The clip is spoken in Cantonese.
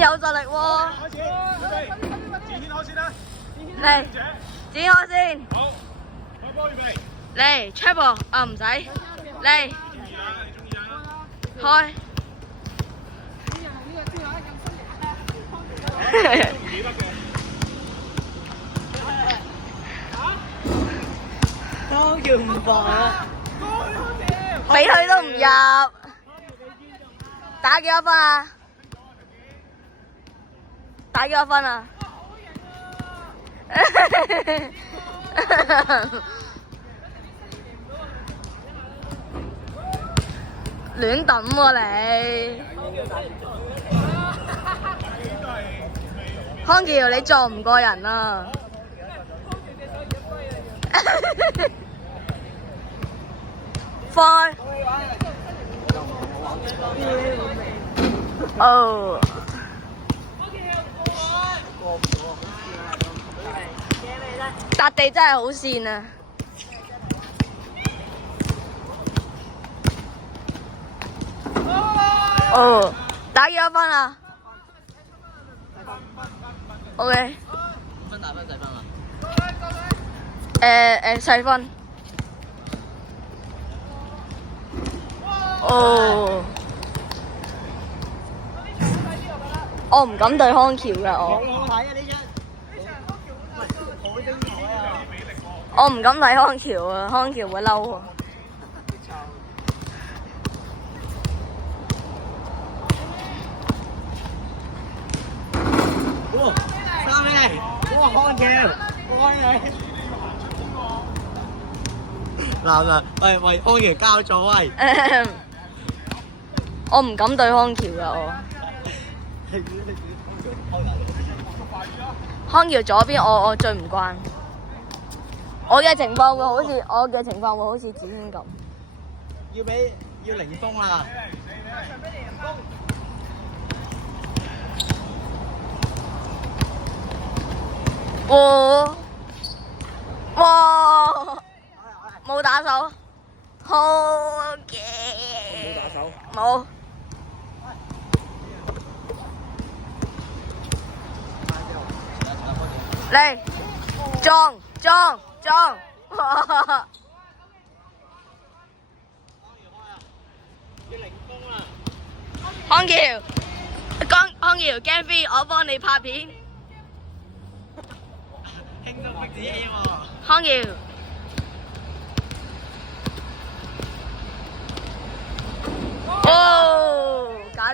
有實力喎。開始，準備，自軒開先啦。嚟，展開先。好，開波預備。嚟 check 波啊，唔使。嚟，你中意啊？你中意啊？開。康橋唔防啊！俾佢都唔入。打幾多分啊？打幾多分啊？亂抌喎你！康橋，你撞唔過人啊！快！哦！笪地真係好跣啊！哦，打幾多分啊？OK。分大分細分啦。細分。哦。我唔敢對康橋㗎我。睇啊呢張。我唔敢睇康橋啊，康橋會嬲啊。哇！三比零，哇！康橋，開你。嗱嗱，喂康橋交咗喂。我唔敢對康橋㗎我。康橋左邊我最唔慣。我嘅情況會好似子軒咁。要零封啦。哇！冇打手，好嘅。冇打手。冇。嚟，撞！康橋，康橋驚飛，我幫你拍片。輕鬆逼自己喎。康橋。哦！